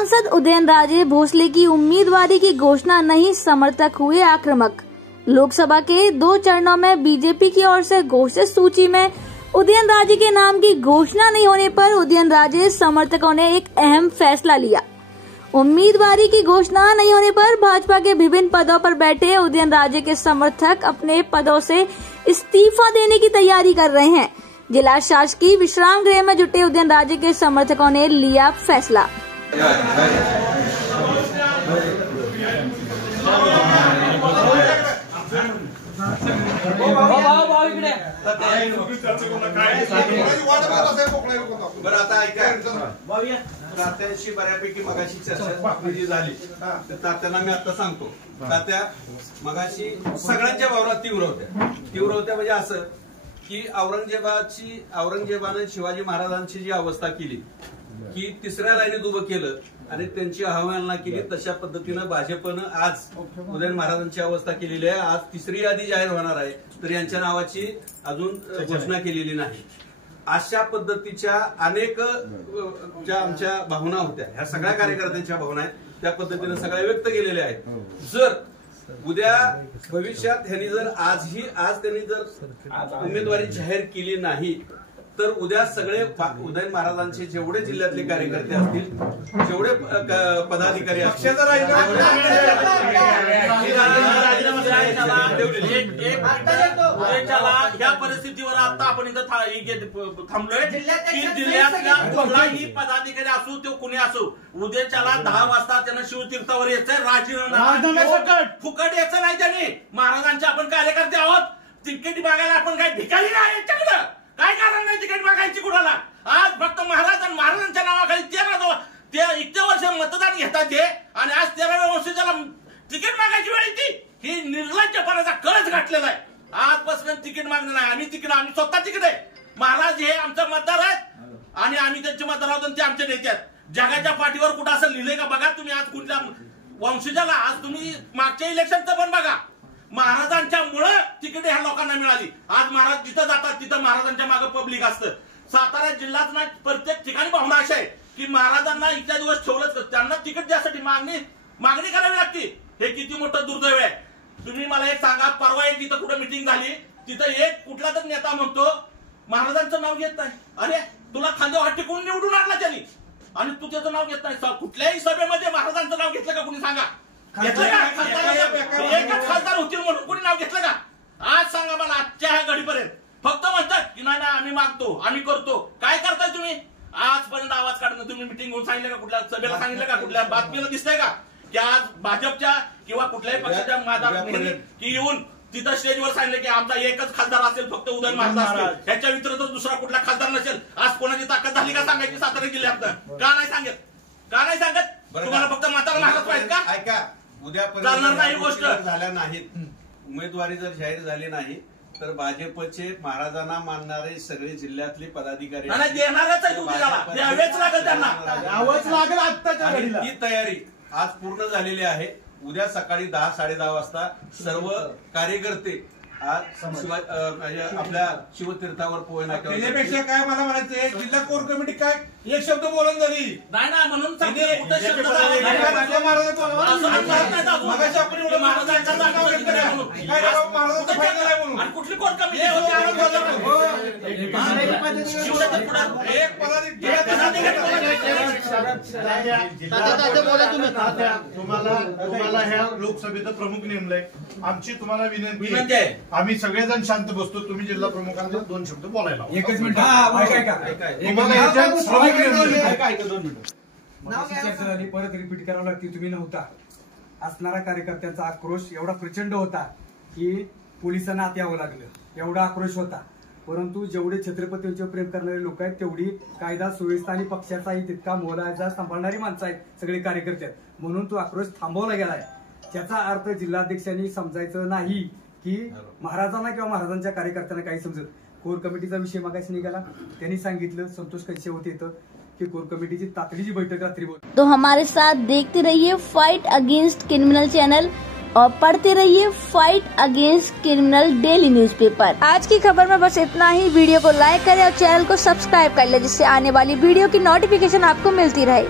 सांसद उदयनराजे भोसले की उम्मीदवारी की घोषणा नहीं, समर्थक हुए आक्रामक। लोकसभा के 2 चरणों में बीजेपी की ओर से घोषित सूची में उदयनराजे के नाम की घोषणा नहीं होने पर उदयनराजे समर्थकों ने एक अहम फैसला लिया। उम्मीदवारी की घोषणा नहीं होने पर भाजपा के विभिन्न पदों पर बैठे उदयनराजे के समर्थक अपने पदों से इस्तीफा देने की तैयारी कर रहे हैं। जिला शासकीय विश्राम गृह में जुटे उदयनराजे के समर्थकों ने लिया फैसला। तात्याशी बऱ्यापैकी मगाशी चर्चा झाली तर तात्यांना मी आता सांगतो। तात्या मगाशी सगळ्यांच्या भावना तीव्र होत्या म्हणजे असं की औरंगजेबाने शिवाजी महाराजांची जी अवस्था केली की 3ऱ्या लाईनीत उभं केलं आणि त्यांची अवहेलना केली, तशा पद्धतीनं भाजपनं आज उदयन महाराजांची अवस्था केलेली आहे। आज 3री यादी जाहीर होणार आहे, तर यांच्या नावाची अजून घोषणा केलेली नाही। अशा पद्धतीच्या अनेक ज्या आमच्या भावना होत्या, ह्या सगळ्या कार्यकर्त्यांच्या भावना आहेत, त्या पद्धतीने सगळ्या व्यक्त केलेल्या आहेत। जर उद्या भविष्यात ह्यांनी जर आज त्यांनी जर उमेदवारी जाहीर केली नाही तर उद्या सगळे उदयन महाराजांचे जेवढे जिल्ह्यातले कार्यकर्ते असतील, जेवढे पदाधिकारी असतील, या परिस्थितीवर आता आपण इथं थांबलोय की जिल्ह्यातल्या कुठलाही पदाधिकारी असू तो कुणी असू, उद्याच्याला 10 वाजता त्यांना शिवतीर्थावर यायचंय, राजीनामा फुकट यायचं नाही। त्यांनी महाराजांचे आपण कार्यकर्ते आहोत, तिकीट मागायला आपण काही भिकारी नाही याच्याकडं, काय कारण नाही तिकीट मागायची कुणाला। आज फक्त महाराजांच्या नावाखाली 13 वर्ष मतदान घेतात ते, आणि आज 13व्या वर्षी त्याला तिकीट मागायची वेळ येते। ही निर्लज्जपणाचा कळस घातलेला आहे। आजपासून तिकीट मागणं नाही, आम्ही स्वतः तिकीट आहे। महाराज हे आमचा मतदार आहेत आणि आम्ही त्यांचे मतदार आहोत आणि ते आमचे नेते आहेत। जगाच्या पाठीवर कुठं असं लिहिलंय का बघा तुम्ही। आज कुठल्या वंशजाला, आज तुम्ही मागच्या इलेक्शनचं पण बघा, महाराजांच्या मुळे तिकीट ह्या लोकांना मिळाली। आज महाराज जिथं जातात तिथं महाराजांच्या मागे पब्लिक असतं। सातारा जिल्ह्यात ना प्रत्येक ठिकाणी भावना अशी आहे की महाराजांना इतक्या दिवस ठेवलंच, त्यांना तिकीट द्यासाठी मागणी करावी लागते। हे किती मोठं दुर्दैव आहे। तुम्ही मला एक सांगा, परवा एक तिथं कुठं मिटिंग झाली, तिथं एक कुठला तर नेता म्हणतो महाराजांचं नाव घेत नाही। अरे तुला खांद्यावर हात टेकवून निवडून आणला त्यांनी आणि तू त्याचं नाव घेत नाही। कुठल्याही सभेमध्ये महाराजांचं नाव घेतलं का कुणी सांगा? घेतलं का? एकच खासदार होतील म्हणून कुणी नाव घेतलं का? आज सांगा मला, आजच्या ह्या घडीपर्यंत फक्त म्हणतात की नाही आम्ही मागतो, आम्ही करतो। काय करताय तुम्ही? आजपर्यंत आवाज काढणं तुम्ही मिटिंग होऊन सांगितलं का? कुठल्या सभेला सांगितलं का? कुठल्या बातमीला दिसतंय का की आज भाजपच्या किंवा कुठल्याही पक्षाच्या की येऊन तिथं स्टेजवर सांगितलं की आमचा एकच खासदार असेल, फक्त उदयन महाराज असतील, ह्याच्या व्यतिरिक्त दुसरा कुठला खासदार नसेल। आज कोणाची ताकद झाली का सांगायची सातारा जिल्ह्यात? का नाही सांगत? तुम्हाला फक्त मताला मागत पाहिजे का? ऐका, चालणार नाही गोष्ट झाल्या नाहीत, उमेदवारी जर जाहीर झाली नाही तर भाजपचे महाराजांना मानणारे सगळे जिल्ह्यातले पदाधिकारी देणारच आहे, द्यावेच लागेल त्यांना, द्यावंच लागेल। आत्ताच्या घडीला ही तयारी आज पूर्ण झालेली आहे। उद्या सकाळी 10 साडेदहा वाजता सर्व कार्यकर्ते आपल्या शिवतीर्थावर पोहणा। त्याच्यापेक्षा काय मला म्हणायचंय, जिल्हा कोर कमिटी काय एक शब्द बोलून झाली नाही ना, म्हणून कुठली कोर कमिटी तुम्हाला ह्या लोकसभेचं प्रमुख नेमलंय, आमची तुम्हाला विनंती आहे, आम्ही सगळेजण शांत बसतो, तुम्ही जिल्हा प्रमुखांना 2 शब्द बोलायला। एकच मिनिट परत रिपीट करावं लागते। तुम्ही नव्हता, असणारा कार्यकर्त्यांचा आक्रोश एवढा प्रचंड होता की पोलिसांना आत यावं लागलं, एवढा आक्रोश होता। परंतु जेवढे छत्रपतींचे प्रेम करणारे लोक आहेत तेवढी कायदा सुव्यवस्था आणि पक्षाचाही तितका मोलाचा सांभाळणारी माणसं आहेत सगळे कार्यकर्ते आहेत, म्हणून तो आक्रोश थांबवला गेलाय। त्याचा अर्थ जिल्हाध्यक्षांनी समजायचं नाही की महाराजांना किंवा महाराजांच्या कार्यकर्त्यांना काही समजत। कोर कमिटीचा विषय मागाशी निघाला, त्यांनी सांगितलं, संतोष कसे होते कि कोर कमेटी की तातडीची बैठक रात्री बोल। तो हमारे साथ देखते रहिए फाइट अगेंस्ट क्रिमिनल चैनल और पढ़ते रहिए fight against criminal daily newspaper. आज की खबर में बस इतना ही। वीडियो को लाइक करें और चैनल को सब्सक्राइब कर ले, जिससे आने वाली वीडियो की नोटिफिकेशन आपको मिलती रहे।